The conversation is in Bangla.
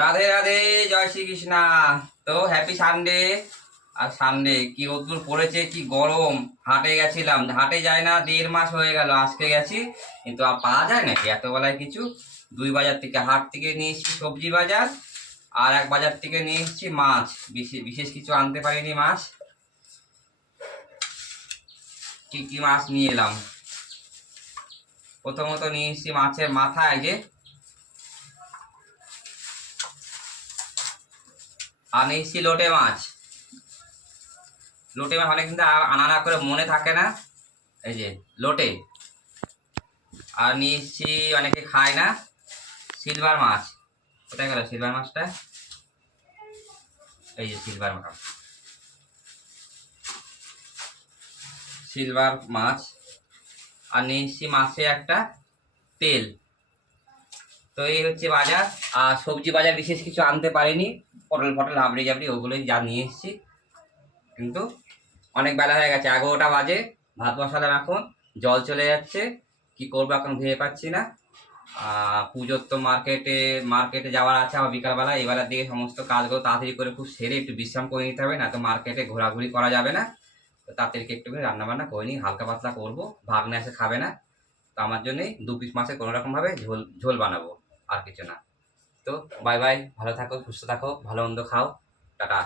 রাধে রাধে, জয় শ্রীকৃষ্ণা। তো হ্যাপি সানডে। আর সানডে কি রোদ্দুর পড়েছে, কি গরম। হাটে গেছিলাম, হাটে যায় না 1.5 মাস হয়ে গেল, আজকে গেছি। কিন্তু আর পাওয়া যায় নাকি এত বেলায় কিছু। দুই বাজার থেকে, হাট থেকে নিয়ে এসেছি সবজি বাজার, আর এক বাজার থেকে নিয়ে এসেছি মাছ। বিশেষ বিশেষ কিছু আনতে পারিনি মাছ। কি কি মাছ নিয়ে এলাম, প্রথমত নিয়ে এসেছি মাছের মাথা। এই যে, আর নিয়ে এসেছি লোটে মাছ। লোটে মাছ অনেক কিন্তু আনা করে মনে থাকে না। এই যে লোটে। আর নিয়ে এসেছি, অনেকে খায় না, সিলভার মাছ। কোথায় গেল সিলভার মাছটা? এই যে সিলভার মাছ, সিলভার মাছ। আর নিয়ে এসেছি মাছে একটা তেল। তো এই হচ্ছে বাজার। আর সবজি বাজার বিশেষ কিছু আনতে পারিনি, পটল ফটল হাবড়ি জাবড়ি ওগুলোই যা নিয়ে এসেছি। কিন্তু অনেক বেলা হয়ে গেছে, 11টা বাজে। ভাত বসালাম, এখন জল চলে যাচ্ছে। কি করবো এখন ভেবে পাচ্ছি না। পুজোর তো মার্কেটে মার্কেটে যাওয়ার আছে আমার বিকালবেলা। এবেলার দিকে সমস্ত কাজগুলো তাড়াতাড়ি করে খুব সেরে একটু বিশ্রাম করে নিতে হবে, না তো মার্কেটে ঘোরাঘুরি করা যাবে না। তো তাড়াতাড়ি একটু করে রান্না বান্না করে নিই, হালকা পাতলা করবো। ভাগ্নে এসে খাবে না, তো আমার জন্যই 2 পিস মাছে কোনো রকম ভাবে ঝোল ঝোল বানাবো, আর কিছু না। তো বাই বাই, ভালো থাকো, সুস্থ থাকো, ভালো মন্দ খাও, টাটা।